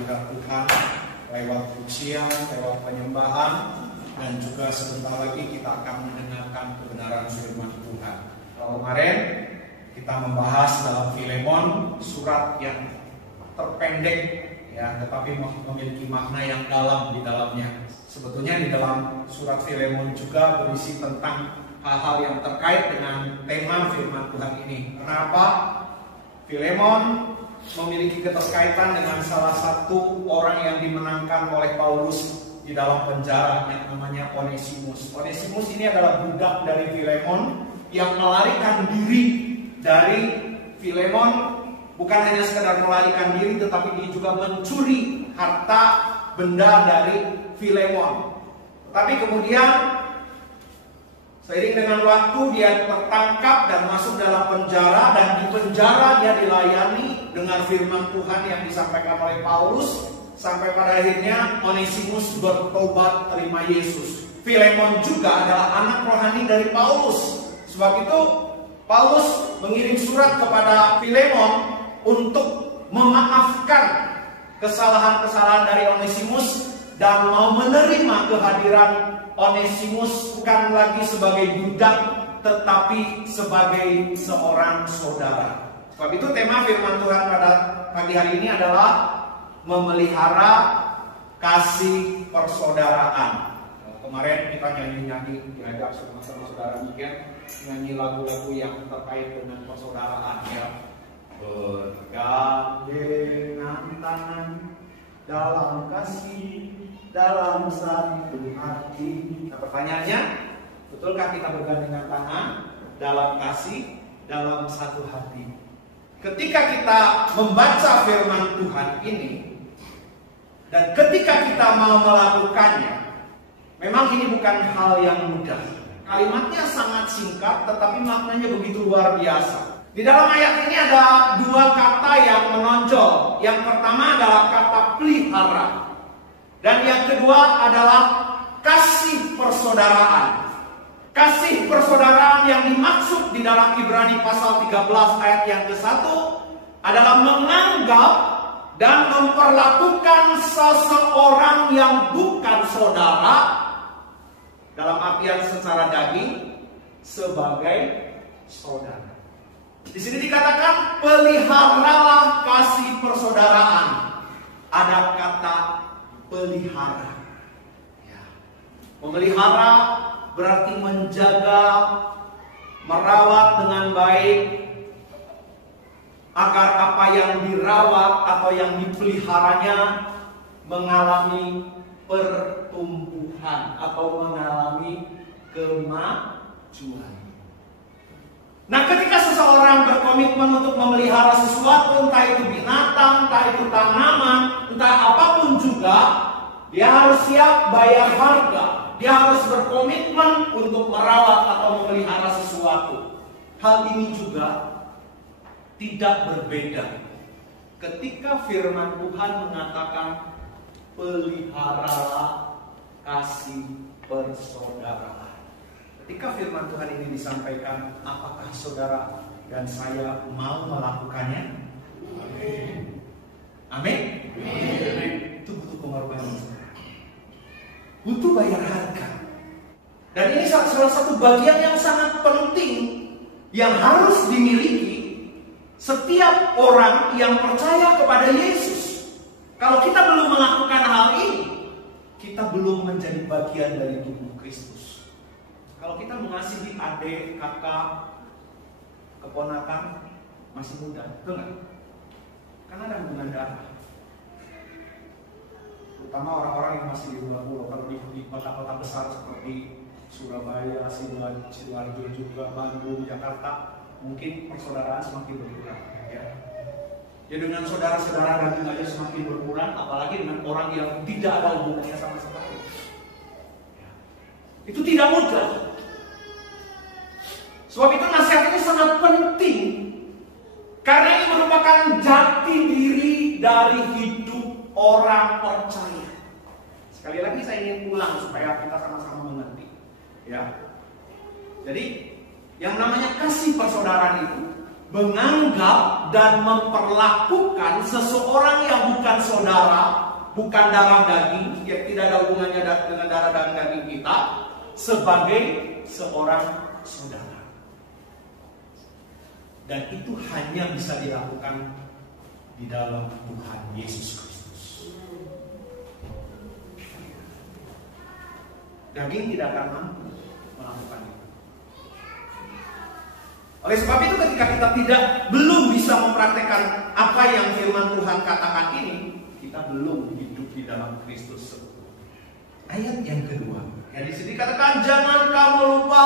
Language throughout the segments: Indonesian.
hadirat Tuhan lewat pujian, lewat penyembahan, dan juga sebentar lagi kita akan mendengarkan kebenaran firman Tuhan. Kemarin kita membahas dalam Filemon, surat yang terpendek ya, tetapi memiliki makna yang dalam di dalamnya. Sebetulnya di dalam surat Filemon juga berisi tentang hal-hal yang terkait dengan tema firman Tuhan ini. Kenapa? Filemon memiliki keterkaitan dengan salah satu orang yang dimenangkan oleh Paulus di dalam penjara yang namanya Onesimus. Onesimus ini adalah budak dari Filemon yang melarikan diri dari Filemon. Bukan hanya sekedar melarikan diri, tetapi dia juga mencuri harta benda dari Filemon. Tapi kemudian seiring dengan waktu dia tertangkap dan masuk dalam penjara, dan di penjara dia dilayani dengan firman Tuhan yang disampaikan oleh Paulus, sampai pada akhirnya Onesimus bertobat terima Yesus. Filemon juga adalah anak rohani dari Paulus. Sebab itu Paulus mengirim surat kepada Filemon untuk memaafkan kesalahan-kesalahan dari Onesimus dan mau menerima kehadiran Onesimus bukan lagi sebagai budak, tetapi sebagai seorang saudara. Sebab itu tema firman Tuhan pada pagi hari ini adalah memelihara kasih persaudaraan. Kemarin kita nyanyi-nyanyi, diajak sama-sama saudara Miguel nyanyi lagu-lagu yang terkait dengan persaudaraan ya. Bergandengan tangan dalam kasih, dalam satu hati. Nah, pertanyaannya, betulkah kita bergandengan tangan dalam kasih, dalam satu hati? Ketika kita membaca firman Tuhan ini, dan ketika kita mau melakukannya, memang ini bukan hal yang mudah. Kalimatnya sangat singkat, tetapi maknanya begitu luar biasa. Di dalam ayat ini ada dua kata yang menonjol. Yang pertama adalah kata pelihara, dan yang kedua adalah kasih persaudaraan. Kasih persaudaraan yang dimaksud di dalam Ibrani pasal 13 ayat yang ke-1 adalah menganggap dan memperlakukan seseorang yang bukan saudara, dalam artian secara daging, sebagai saudara. Di sini dikatakan peliharalah kasih persaudaraan. Ada kata pelihara. Ya. Memelihara berarti menjaga, merawat dengan baik, agar apa yang dirawat atau yang dipeliharanya mengalami pertumbuhan atau mengalami kemajuan. Nah, ketika seseorang berkomitmen untuk memelihara sesuatu, entah itu binatang, entah itu tanaman, entah apapun juga, dia harus siap bayar harga. Dia harus berkomitmen untuk merawat atau memelihara sesuatu. Hal ini juga tidak berbeda ketika firman Tuhan mengatakan peliharalah kasih persaudaraan. Ketika firman Tuhan ini disampaikan, apakah saudara dan saya mau melakukannya? Amin. Amin. Itu butuh pengorbanan, butuh bayar harga. Dan ini salah satu bagian yang sangat penting yang harus dimiliki setiap orang yang percaya kepada Yesus. Kalau kita belum melakukan hal ini, kita belum menjadi bagian dari tubuh Kristus. Kalau kita mengasihi adik, kakak, keponakan masih muda, betul nggak? Karena ada hubungan darah. Terutama orang-orang yang masih di luar pulau. Kalau di kota-kota besar seperti Surabaya, Sidoarjo juga, Bandung, Jakarta, mungkin persaudaraan semakin berkurang. Ya dengan saudara-saudara daging aja semakin berkurang, apalagi dengan orang yang tidak ada hubungannya sama sekali. Itu tidak mudah. Sebab itu nasihat ini sangat penting, karena ini merupakan jati diri dari hidup orang percaya. Sekali lagi saya ingin ulang supaya kita sama-sama mengerti. Ya. Jadi yang namanya kasih persaudaraan itu menganggap dan memperlakukan seseorang yang bukan saudara, bukan darah daging, yang tidak ada hubungannya dengan darah dan daging kita, sebagai seorang saudara. Dan itu hanya bisa dilakukan di dalam Tuhan Yesus Kristus. Daging tidak akan mampu melakukan itu. Oleh sebab itu ketika kita belum bisa mempraktekkan apa yang firman Tuhan katakan ini, kita belum hidup di dalam Kristus. Ayat yang kedua, yang di sini dikatakan, jangan kamu lupa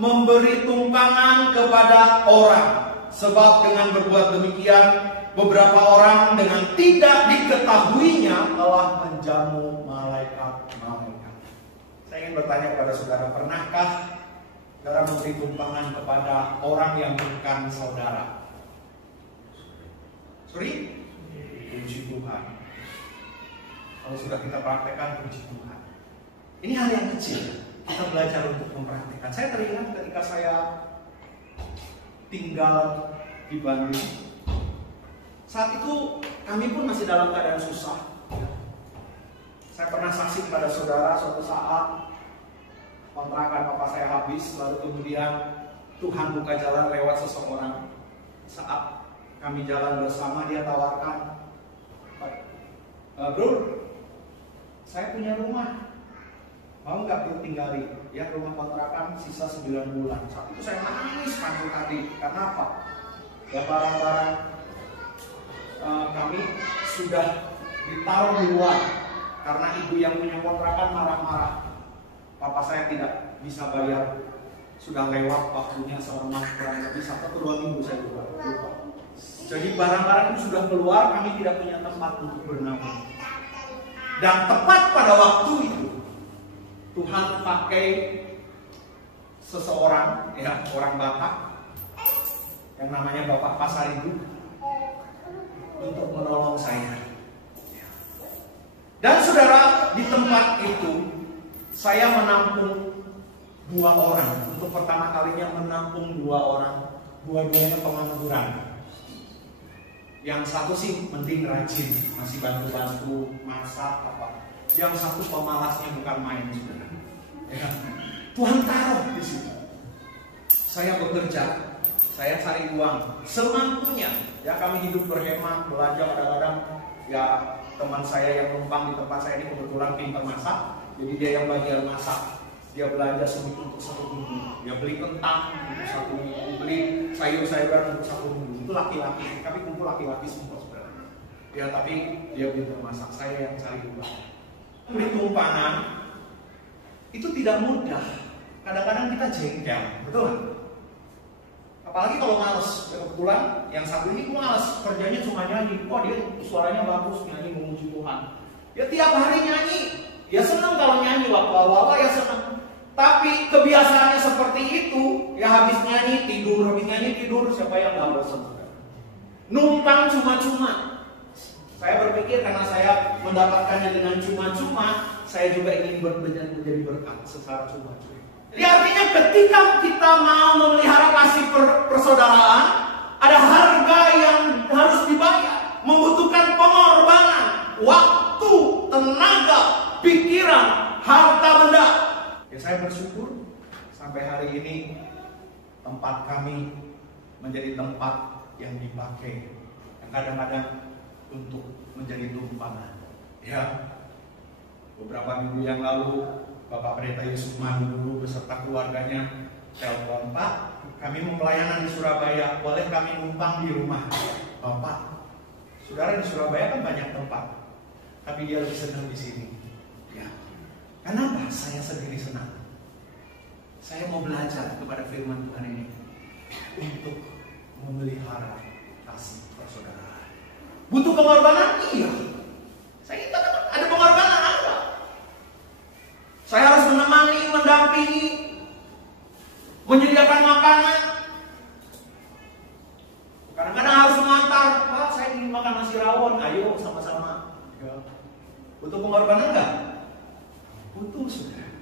memberi tumpangan kepada orang, sebab dengan berbuat demikian beberapa orang dengan tidak diketahuinya telah menjamu malaikat-malaikat. Saya ingin bertanya kepada saudara, pernahkah saudara memberi tumpangan kepada orang yang bukan saudara? Sorry? Puji Tuhan. Kalau sudah kita praktekkan, puji Tuhan. Ini hal yang kecil. Kita belajar untuk mempraktekkan. Saya teringat ketika saya tinggal di Bandung. Saat itu kami pun masih dalam keadaan susah. Saya pernah saksi kepada saudara suatu saat kontrakan papa saya habis, lalu kemudian Tuhan buka jalan lewat seseorang. Saat kami jalan bersama, dia tawarkan, bro, saya punya rumah, mau nggak bro tinggali? Ya, rumah kontrakan sisa 9 bulan. Saat itu saya nangis pancung hati. Karena apa? Ya, barang-barang kami sudah ditaruh di luar karena ibu yang punya kontrakan marah-marah. Papa saya tidak bisa bayar, sudah lewat waktunya selama kurang lebih 1 atau 2 minggu, saya lupa. Jadi barang-barang itu sudah keluar, kami tidak punya tempat untuk bernama. Dan tepat pada waktu itu Tuhan pakai seseorang, ya, orang Batak yang namanya Bapak Pasaribu untuk menolong saya. Dan saudara, di tempat itu saya menampung 2 orang. Untuk pertama kalinya menampung 2 orang, dua-duanya pengangguran. Yang satu sih penting rajin, masih bantu-bantu masak apa. Yang satu pemalasnya bukan main, saudara. Ya. Tuhan taruh di situ. Saya bekerja, saya cari uang semampunya. Ya, kami hidup berhemat, belanja kadang-kadang. Ya, teman saya yang numpang di tempat saya ini kebetulan pintar masak, jadi dia yang bagian masak. Dia belanja seminggu untuk 1 minggu. Dia beli kentang untuk 1 minggu, beli sayur-sayuran untuk 1 minggu. Itu laki-laki, kami kumpul laki-laki semua, saudara. Ya, tapi dia pintar masak, saya yang cari uang. Beri tumpangan itu tidak mudah. Kadang-kadang kita jengkel, betul nggak? Apalagi kalau males. Kebetulan yang satu ini males, kerjanya cuma nyanyi. Oh, dia suaranya bagus, nyanyi memuji Tuhan. Ya tiap hari nyanyi. Ya senang kalau nyanyi, waktu awal-awal ya senang. Tapi kebiasaannya seperti itu, ya habis nyanyi tidur, habis nyanyi tidur. Siapa yang nggak bosan? Numpang cuma-cuma. Saya berpikir karena saya mendapatkannya dengan cuma-cuma, saya juga ingin menjadi berkat secara cuma-cuma. Jadi artinya ketika kita mau memelihara kasih persaudaraan, ada harga yang harus dibayar, membutuhkan pengorbanan, waktu, tenaga, pikiran, harta benda. Ya, saya bersyukur sampai hari ini tempat kami menjadi tempat yang dipakai, yang kadang-kadang untuk menjadi tumpangan. Ya, beberapa minggu yang lalu Bapak Pendeta Yusuf Manu dulu beserta keluarganya telepon, Pak, kami mau pelayanan di Surabaya, boleh kami numpang di rumah Bapak? Saudara, di Surabaya kan banyak tempat, tapi dia lebih senang di sini. Ya, kenapa? Saya sendiri senang. Saya mau belajar kepada firman Tuhan ini untuk memelihara kasih persaudaraan. Butuh pengorbanan? Iya. Saya katakan ada pengorbanan, ada. Saya harus menemani, mendampingi, menyediakan makanan. Kadang-kadang harus mengantar. Pak, saya ingin makan nasi rawon. Ayo sama-sama. Ya. Butuh pengorbanan enggak? Butuh, saudara.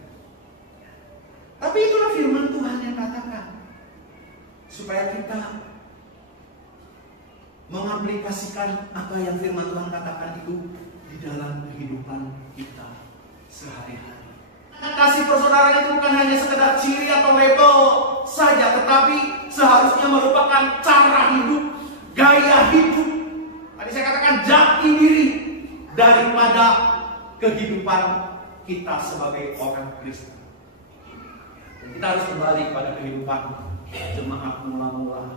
Tapi itulah firman Tuhan yang katakan, supaya kita mengaplikasikan apa yang firman Tuhan katakan itu di dalam kehidupan kita sehari-hari. Kasih persaudaraan itu bukan hanya sekedar ciri atau label saja, tetapi seharusnya merupakan cara hidup, gaya hidup. Tadi saya katakan jati diri daripada kehidupan kita sebagai orang Kristen. Dan kita harus kembali pada kehidupan jemaat mula-mula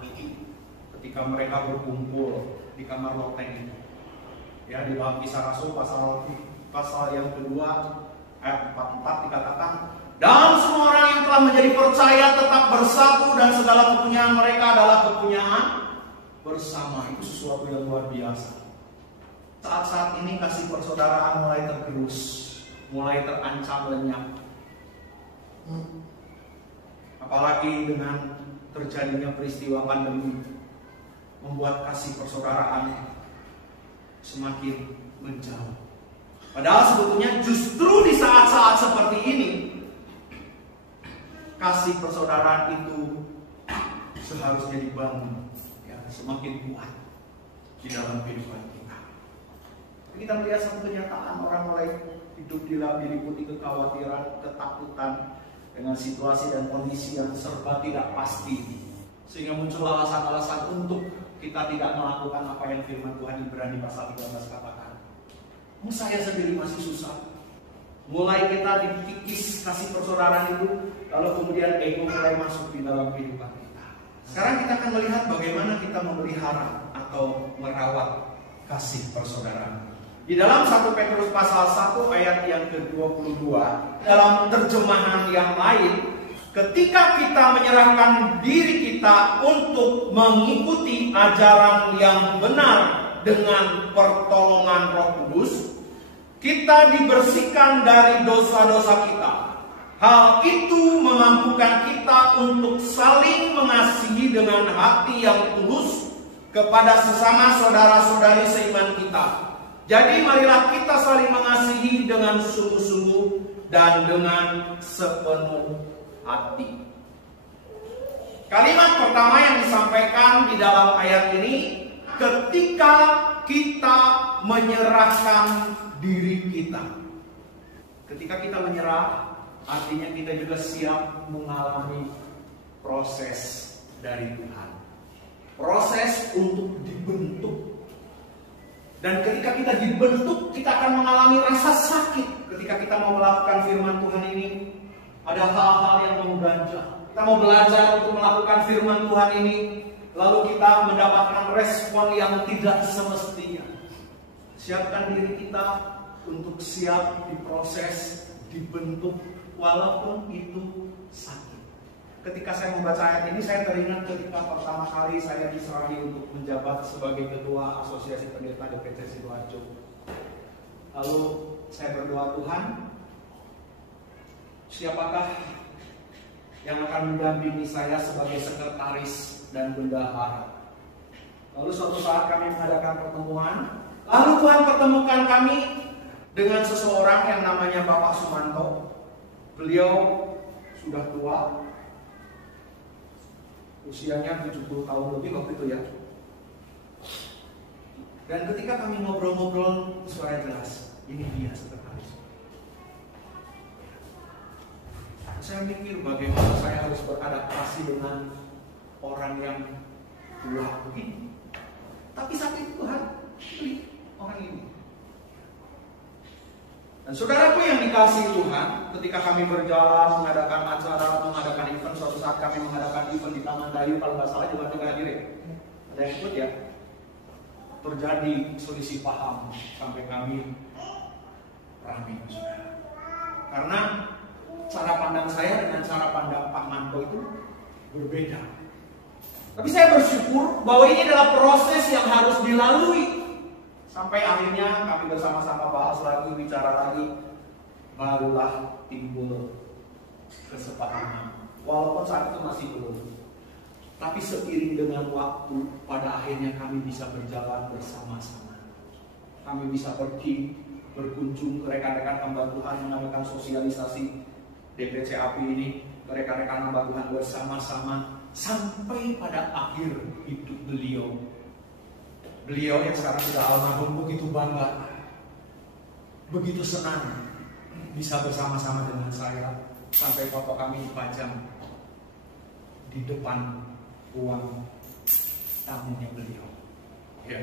ketika mereka berkumpul di kamar loteng itu. Ya, di dalam Kisah Rasul pasal yang kedua ayat 44 dikatakan, dan semua orang yang telah menjadi percaya tetap bersatu dan segala kepunyaan mereka adalah kepunyaan bersama. Itu sesuatu yang luar biasa. Saat-saat ini kasih persaudaraan mulai tergerus, mulai terancam lenyap. Apalagi dengan terjadinya peristiwa pandemi, membuat kasih persaudaraan semakin menjauh. Padahal sebetulnya justru di saat-saat seperti ini, kasih persaudaraan itu seharusnya dibangun, ya, semakin kuat di dalam kehidupan kita. Kita melihat satu kenyataan, orang mulai hidup diliputi kekhawatiran, ketakutan dengan situasi dan kondisi yang serba tidak pasti, sehingga muncul alasan-alasan untuk kita tidak melakukan apa yang firman Tuhan di Ibrani pasal 13 katakan. Saya sendiri masih susah. Mulai kita dikikis kasih persaudaraan itu, lalu kemudian ego mulai masuk di dalam kehidupan kita. Sekarang kita akan melihat bagaimana kita memelihara atau merawat kasih persaudaraan. Di dalam 1 Petrus pasal 1 ayat yang ke-22, dalam terjemahan yang lain, ketika kita menyerahkan diri kita untuk mengikuti ajaran yang benar dengan pertolongan Roh Kudus, kita dibersihkan dari dosa-dosa kita. Hal itu memampukan kita untuk saling mengasihi dengan hati yang tulus kepada sesama saudara-saudari seiman kita. Jadi marilah kita saling mengasihi dengan sungguh-sungguh dan dengan sepenuh hati. Kalimat pertama yang disampaikan di dalam ayat ini, ketika kita menyerahkan diri kita. Ketika kita menyerah, artinya kita juga siap mengalami proses dari Tuhan. Proses untuk dibentuk. Dan ketika kita dibentuk, kita akan mengalami rasa sakit. Ketika kita mau melakukan firman Tuhan ini, ada hal-hal yang mengganjal. Kita mau belajar untuk melakukan firman Tuhan ini, lalu kita mendapatkan respon yang tidak semestinya. Siapkan diri kita untuk siap diproses, dibentuk, walaupun itu sakit. Ketika saya membaca ayat ini, saya teringat ketika pertama kali saya diserahi untuk menjabat sebagai Ketua Asosiasi Pendeta DPC Sidoarjo. Lalu saya berdoa, Tuhan, siapakah yang akan mendampingi saya sebagai sekretaris dan bendahara? Lalu suatu saat kami mengadakan pertemuan, lalu Tuhan pertemukan kami dengan seseorang yang namanya Bapak Sumanto. Beliau sudah tua, usianya 70 tahun lebih waktu itu ya. Dan ketika kami ngobrol-ngobrol, suara jelas, ini dia sekretaris. Saya mikir bagaimana saya harus beradaptasi dengan orang yang tua begini. Tapi saat itu Tuhan pilih orang ini. Dan saudaraku yang dikasihi Tuhan, ketika kami berjalan mengadakan acara, mengadakan event, suatu saat kami mengadakan event di Taman Dayu, kalau nggak salah juga hadir ya. Ada yang ikut ya? Terjadi selisih paham sampai kami ramai, saudara. Karena cara pandang saya dengan cara pandang Pak Manto itu berbeda. Tapi saya bersyukur bahwa ini adalah proses yang harus dilalui. Sampai akhirnya kami bersama-sama bahas lagi, bicara lagi, barulah timbul kesepahaman. Walaupun saat itu masih belum. Tapi seiring dengan waktu, pada akhirnya kami bisa berjalan bersama-sama. Kami bisa pergi, berkunjung ke rekan-rekan hamba Tuhan, mengadakan sosialisasi DPC API ini, ke rekan-rekan hamba Tuhan bersama-sama, sampai pada akhir hidup beliau. Beliau yang sekarang sudah almarhum begitu bangga, begitu senang bisa bersama-sama dengan saya sampai foto kami dipajang di depan ruang tamunya beliau. Ya.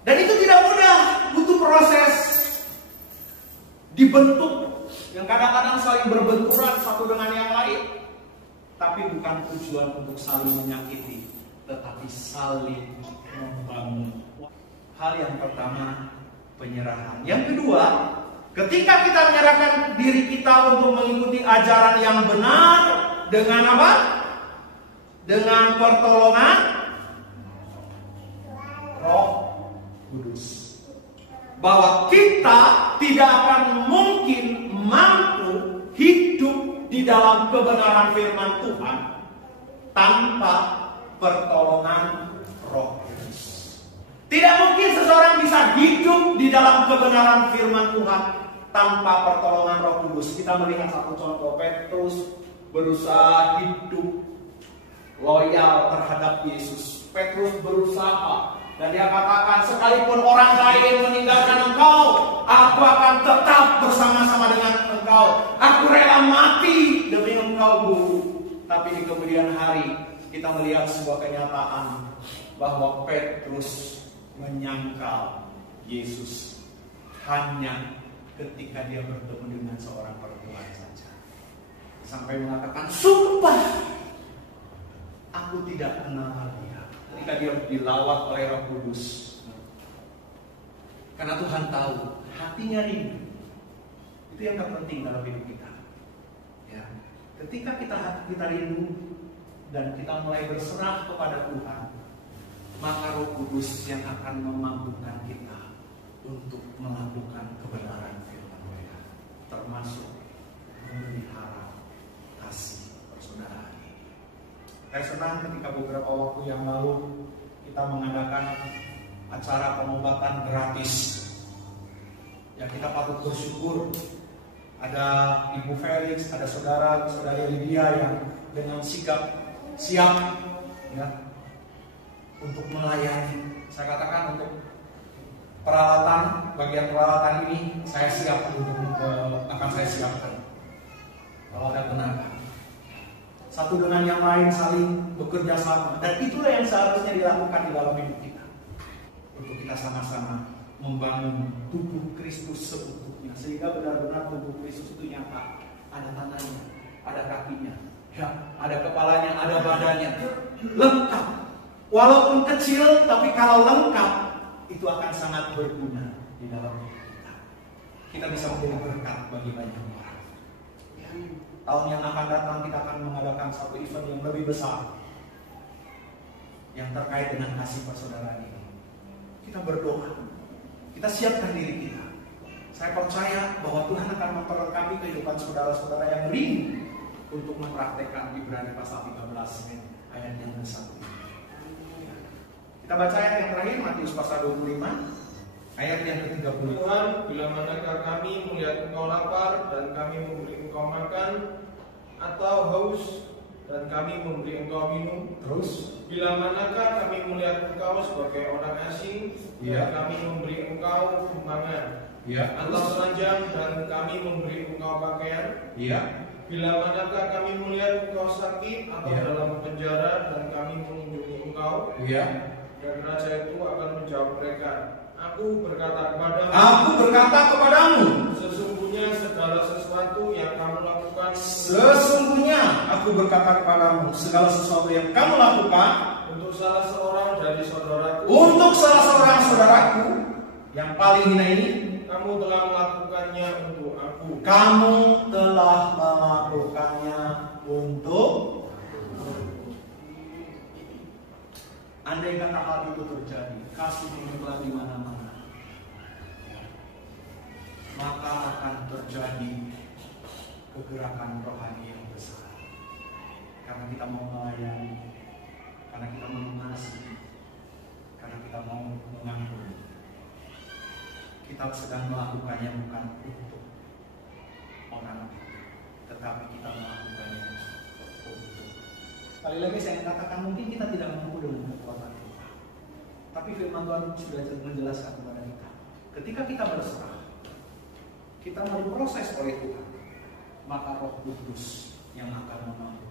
Dan itu tidak mudah, butuh proses dibentuk yang kadang-kadang saling berbenturan satu dengan yang lain. Tapi bukan tujuan untuk saling menyakiti, tetapi saling membangun. Hal yang pertama, penyerahan. Yang kedua, ketika kita menyerahkan diri kita untuk mengikuti ajaran yang benar dengan apa? Dengan pertolongan Roh Kudus. Bahwa kita tidak akan mungkin mampu hidup di dalam kebenaran firman Tuhan tanpa pertolongan Roh Kudus. Tidak mungkin seseorang bisa hidup di dalam kebenaran firman Tuhan tanpa pertolongan Roh Kudus. Kita melihat satu contoh, Petrus berusaha hidup loyal terhadap Yesus. Petrus berusaha dan dia katakan, sekalipun orang lain meninggalkan engkau, aku akan tetap bersama-sama dengan engkau. Aku rela mati demi engkau, Guru. Tapi di kemudian hari kita melihat sebuah kenyataan bahwa Petrus menyangkal Yesus hanya ketika dia bertemu dengan seorang perempuan saja. Sampai mengatakan, sumpah aku tidak kenal dia. Ketika dia dilawat oleh Roh Kudus. Karena Tuhan tahu hatinya rindu. Itu yang terpenting dalam hidup kita. Ya. Ketika hati kita rindu dan kita mulai berserah kepada Tuhan, maka Roh Kudus yang akan memampukan kita untuk melakukan kebenaran firman Tuhan, termasuk memelihara kasih persaudaraan. Saya senang ketika beberapa waktu yang lalu kita mengadakan acara pengobatan gratis. Ya, kita patut bersyukur ada Ibu Felix, ada saudari Lydia yang dengan sigap siap ya untuk melayani. Saya katakan untuk bagian peralatan ini saya siap akan saya siapkan kalau ada tenaga. Satu dengan yang lain saling bekerja sama, dan itulah yang seharusnya dilakukan di dalam hidup kita. Untuk kita sama-sama membangun tubuh Kristus seutuhnya, sehingga benar-benar tubuh Kristus itu nyata. Ada tangannya, ada kakinya, ya, ada kepalanya, ada badannya, lengkap. Walaupun kecil, tapi kalau lengkap, itu akan sangat berguna di dalam hidup kita. Kita bisa menjadi berkat bagi banyak orang. Tahun yang akan datang kita akan mengadakan satu event yang lebih besar yang terkait dengan kasih persaudaraan ini. Kita berdoa, kita siapkan diri kita. Saya percaya bahwa Tuhan akan memperlengkapi kehidupan saudara-saudara yang rindu untuk mempraktekkan Ibrani pasal 13 ayat yang ke-1. Kita baca ayat yang terakhir, Matius pasal 25 ayat yang ke-30. Tuhan, bila manakah kami melihat engkau lapar dan kami memberi engkau makan, atau haus dan kami memberi engkau minum? Terus, bila manakah kami melihat engkau sebagai orang asing dan kami memberi engkau sumbangan? Atau telanjang dan kami memberi engkau pakaian? Bila manakah kami melihat engkau sakit atau dalam penjara dan kami mengunjungi engkau? Dan raja itu akan menjawab mereka, Aku berkata kepadamu, sesungguhnya segala sesuatu yang kamu lakukan untuk salah seorang dari saudaraku yang paling hina ini, kamu telah melakukannya untuk aku. Andai kata hal itu terjadi, kasih menyebar di mana-mana, maka akan terjadi kegerakan rohani yang besar. Karena kita mau melayani, karena kita mau mengasihi, karena kita mau mengampuni. Kita sedang melakukannya bukan untuk orang lain, tetapi kita melakukannya untuk. Sekali lagi saya katakan, mungkin kita tidak mampu dengan kekuatan kita, Tapi firman Tuhan sudah menjelaskan kepada kita. Ketika kita berserah, kita mau diproses oleh Tuhan, maka Roh Kudus yang akan memampukan.